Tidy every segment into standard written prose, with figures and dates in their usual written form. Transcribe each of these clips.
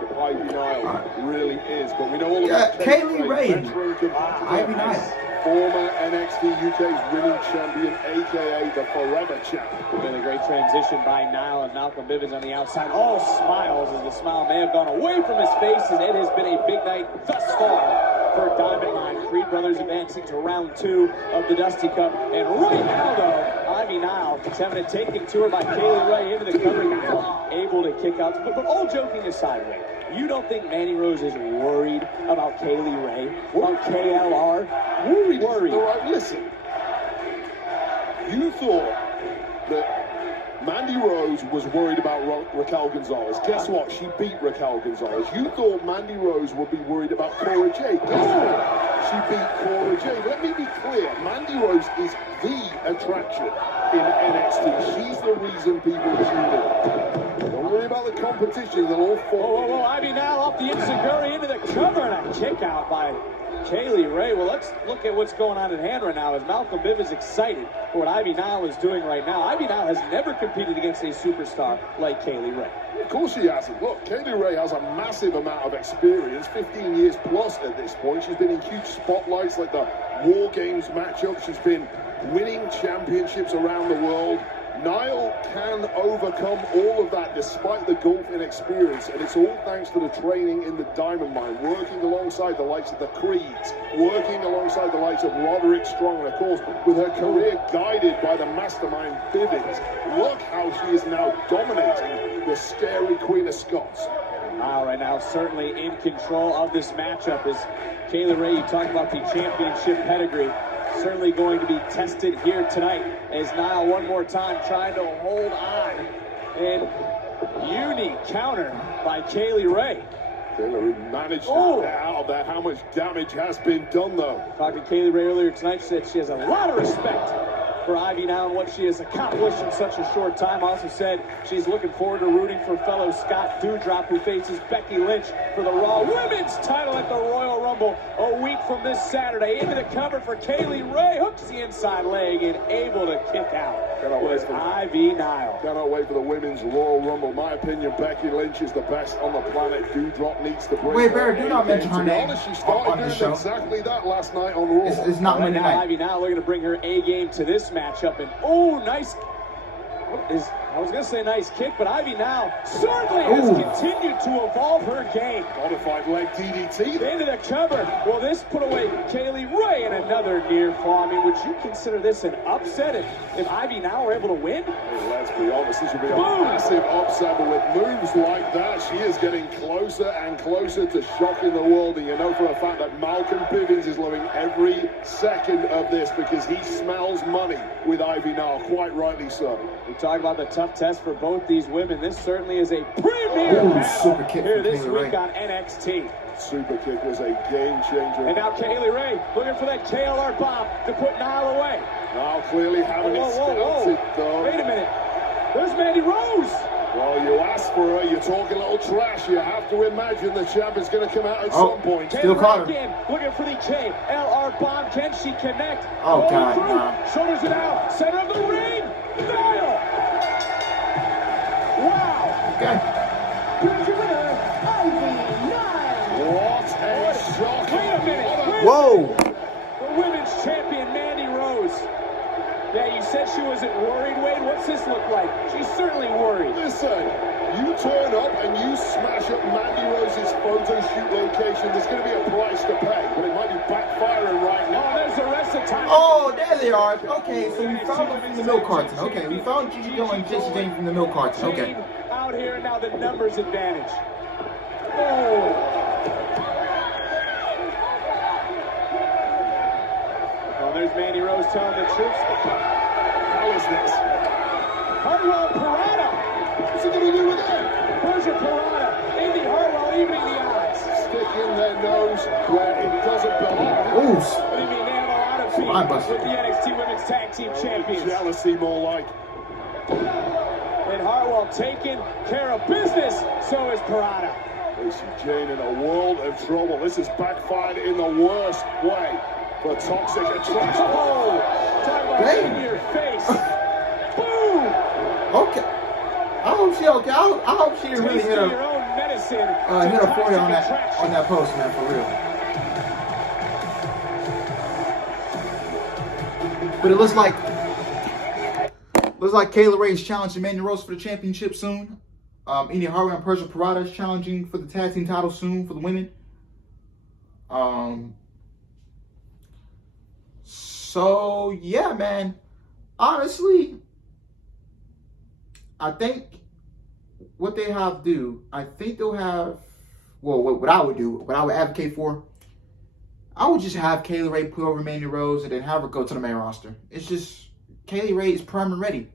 Ivy Nile really is, but we know all about Kaylee Ray, Ivy Nile. Former NXT UK's winning champion, aka the Forever Champ. And a great transition by Nile and Malcolm Bivens on the outside. All smiles, as the smile may have gone away from his face, as it has been a big night thus far for Diamond Mine. Creed Brothers advancing to round 2 of the Dusty Cup. And right now, though, Ivy Nile is having it taken to her by Kaylee Ray into the cover. Nile able to kick out. But all joking aside, Ray, you don't think Mandy Rose is worried about Kaylee Ray? About KLR? Worried. All right, listen. You thought that Mandy Rose was worried about Raquel Gonzalez. Guess what? She beat Raquel Gonzalez. You thought Mandy Rose would be worried about Cora Jade. Guess what? She beat Cora Jade. Let me be clear. Mandy Rose is the attraction in NXT. She's the reason people tune in. Don't worry about the competition. They'll all fall. Whoa. Ivy Nile off the Enziguri into the cover, and a kick out by Kaylee Ray. Well, let's look at what's going on in hand right now as Malcolm Bivens is excited for what Ivy Nile is doing right now. Ivy Nile has never competed against a superstar like Kaylee Ray. Of course she hasn't. Look, Kaylee Ray has a massive amount of experience, 15 years plus at this point. She's been in huge spotlights like the War Games matchup. She's been winning championships around the world. Nile can overcome all of that despite the golf inexperience, and it's all thanks to the training in the Diamond Mine, working alongside the likes of the Creeds, working alongside the likes of Roderick Strong, and of course with her career guided by the mastermind Bivens. Look how she is now dominating the scary Queen of Scots. Nile right now certainly in control of this matchup. As Kaylee Ray, you talk about the championship pedigree, certainly going to be tested here tonight as Nile one more time trying to hold on. And unique counter by Kaylee Ray. Kaylee Ray managed to get out of that. How much damage has been done, though? Talking to Kaylee Ray earlier tonight, she said she has a lot of respect for Ivy Nile and what she has accomplished in such a short time. Also said she's looking forward to rooting for fellow Scott Doudrop, who faces Becky Lynch for the Raw Women's title at the Royal Rumble a week from this Saturday. Into the cover for Kaylee Ray, hooks the inside leg and able to kick out was Ivy Nile. Cannot wait for the Women's Royal Rumble. My opinion, Becky Lynch is the best on the planet. Doudrop needs to bring. Wait, Barry, do not mention her name. She started doing exactly that last night on Raw. It's not Monday night. Ivy Nile looking to bring her A game to this matchup, and nice. I was going to say nice kick, but Ivy Nile certainly has continued to evolve her game. Modified leg DDT. Into the cover. Will this put away Kaylee Ray and another near fall? I mean, would you consider this an upset if Ivy Nile were able to win? Hey, let's be honest, this would be a massive upset, but with moves like that, she is getting closer and closer to shocking the world. And you know for a fact that Malcolm Bivens is loving every second of this because he smells money with Ivy Nile, quite rightly so. We talk about the tough test for both these women. This certainly is a premier battle here this week on NXT. Super kick was a game changer. And now Kaylee Ray looking for that KLR bomb to put Nile away. Nile clearly having it started, though. Wait a minute. There's Mandy Rose. Well, you asked for her. You're talking a little trash. You have to imagine the champ is going to come out at some point. Still caught her. Again, looking for the KLR bomb. Can she connect? Oh, God. Shoulders it out. Center of the ring. Nile. Wow. Okay. Here's your winner, Ivy Nile. What a shock. Wait a minute. Whoa. The women's champion, Mandy Rose. Yeah, you said she wasn't worried, Wade. What's this look like? She's certainly worried. Listen, you turn up and you smash up Mandy Rose's photo shoot location. There's going to be a price to pay, but it might be backfiring right now. Oh, there's the rest of time. Oh, there they are. Okay, so we found them from the milk carton. Okay, we found Gigi Gill and Jesse Jane from the milk carton. Okay. Out here now, the numbers advantage. Well, there's Mandy Rose telling the troops. How is this? Hartwell Parada. What's he going to do with that? Persia Parada. Indy Hartwell evening the odds. Sticking their nose where it doesn't belong. What do you mean? They have a lot of beef with the NXT Women's Tag Team Champions. Jealousy more like. And Hartwell taking care of business. So is Parada. Lacey Jane in a world of trouble. This is backfired in the worst way for Toxic Attraction. Talk about in your face. Boom! Okay. I hope she okay. I hope she didn't really hit her. Your own medicine. listen. He hit a 40 on that post, man, for real. But it looks like Kayla Ray is challenging Mandy Rose for the championship soon. Indy Hartwell and Persia Pirotta is challenging for the tag team title soon for the women. So yeah, man. Honestly, I think what they have to do, I think they'll have, well, what I would do, what I would advocate for, I would just have Kayla Ray put over Mandy Rose and then have her go to the main roster. It's just, Kayla Ray is prime and ready.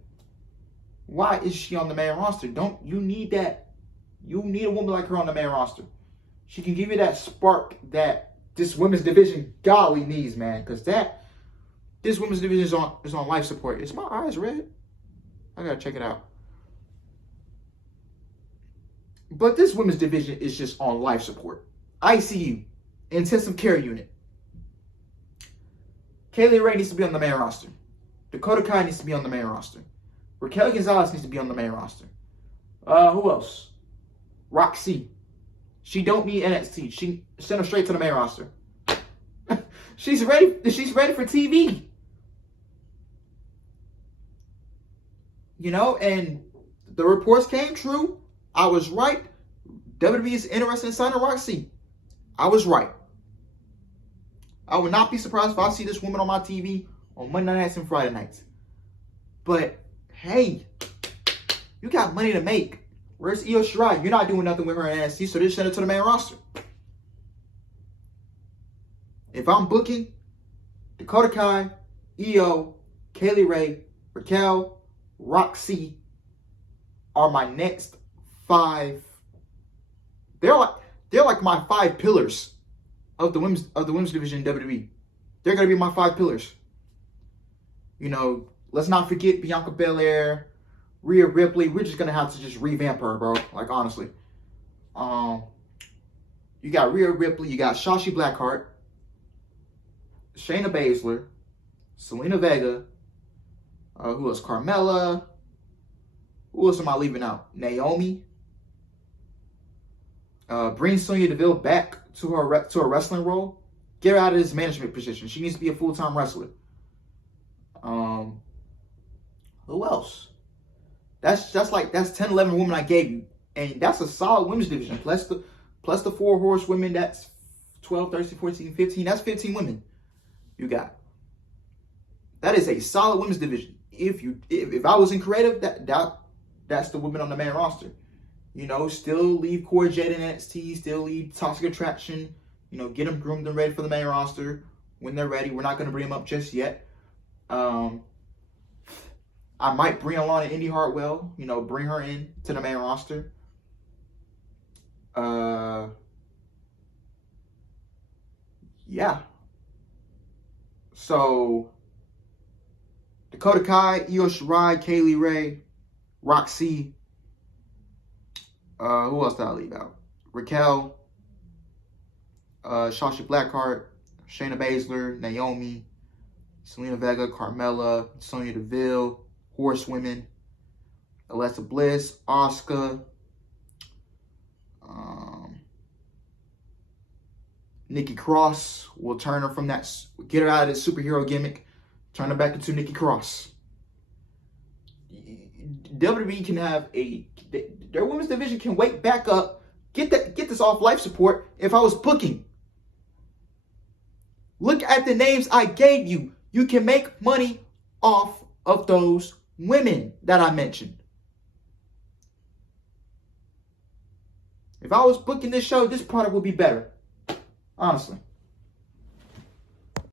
Why is she on the main roster? You need that. You need a woman like her on the main roster. She can give you that spark that this women's division golly needs, man. Because this women's division is on life support. Is my eyes red? I gotta check it out. But this women's division is just on life support. ICU, intensive care unit. Kayla Ray needs to be on the main roster. Dakota Kai needs to be on the main roster. Raquel Gonzalez needs to be on the main roster. Who else? Roxy. She don't need NXT. She sent her straight to the main roster. She's ready for TV. You know, and the reports came true. I was right. WWE is interested in signing Roxy. I was right. I would not be surprised if I see this woman on my TV on Monday nights and Friday nights. But hey, you got money to make. Where's Io Shirai? You're not doing nothing with her in NXT, so just send her to the main roster. If I'm booking, Dakota Kai, Io, Kayla Ray, Raquel, Roxy are my next 5. They're like my 5 pillars of the women's division in WWE. They're gonna be my 5 pillars. You know, let's not forget Bianca Belair, Rhea Ripley. We're just gonna have to just revamp her, bro. Like honestly. You got Rhea Ripley, you got Shotzi Blackheart, Shayna Baszler, Selena Vega, who else? Carmella. Who else am I leaving out? Naomi. Bring Sonya Deville back to her wrestling role. Get her out of this management position. She needs to be a full-time wrestler. Who else? That's 10, 11 women I gave you. And that's a solid women's division. Plus the 4 horsewomen, that's 12, 13, 14, 15. That's 15 women you got. That is a solid women's division. If I was in creative, that's the women on the main roster. You know, still leave Cora Jade in NXT, still leave Toxic Attraction. You know, get them groomed and ready for the main roster when they're ready. We're not going to bring them up just yet. I might bring along Indy Hartwell. You know, bring her in to the main roster. Yeah. So, Dakota Kai, Io Shirai, Kayla Ray, Roxy. Who else did I leave out? Raquel, Shotzi Blackheart, Shayna Baszler, Naomi, Selena Vega, Carmella, Sonya Deville, Horsewomen, Alexa Bliss, Asuka, Nikki Cross. We'll turn her from that, get her out of the superhero gimmick, turn her back into Nikki Cross. WWE can have their women's division can wake back up, get this off life support. If I was booking, look at the names I gave you. You can make money off of those women that I mentioned. If I was booking this show, this product would be better. Honestly.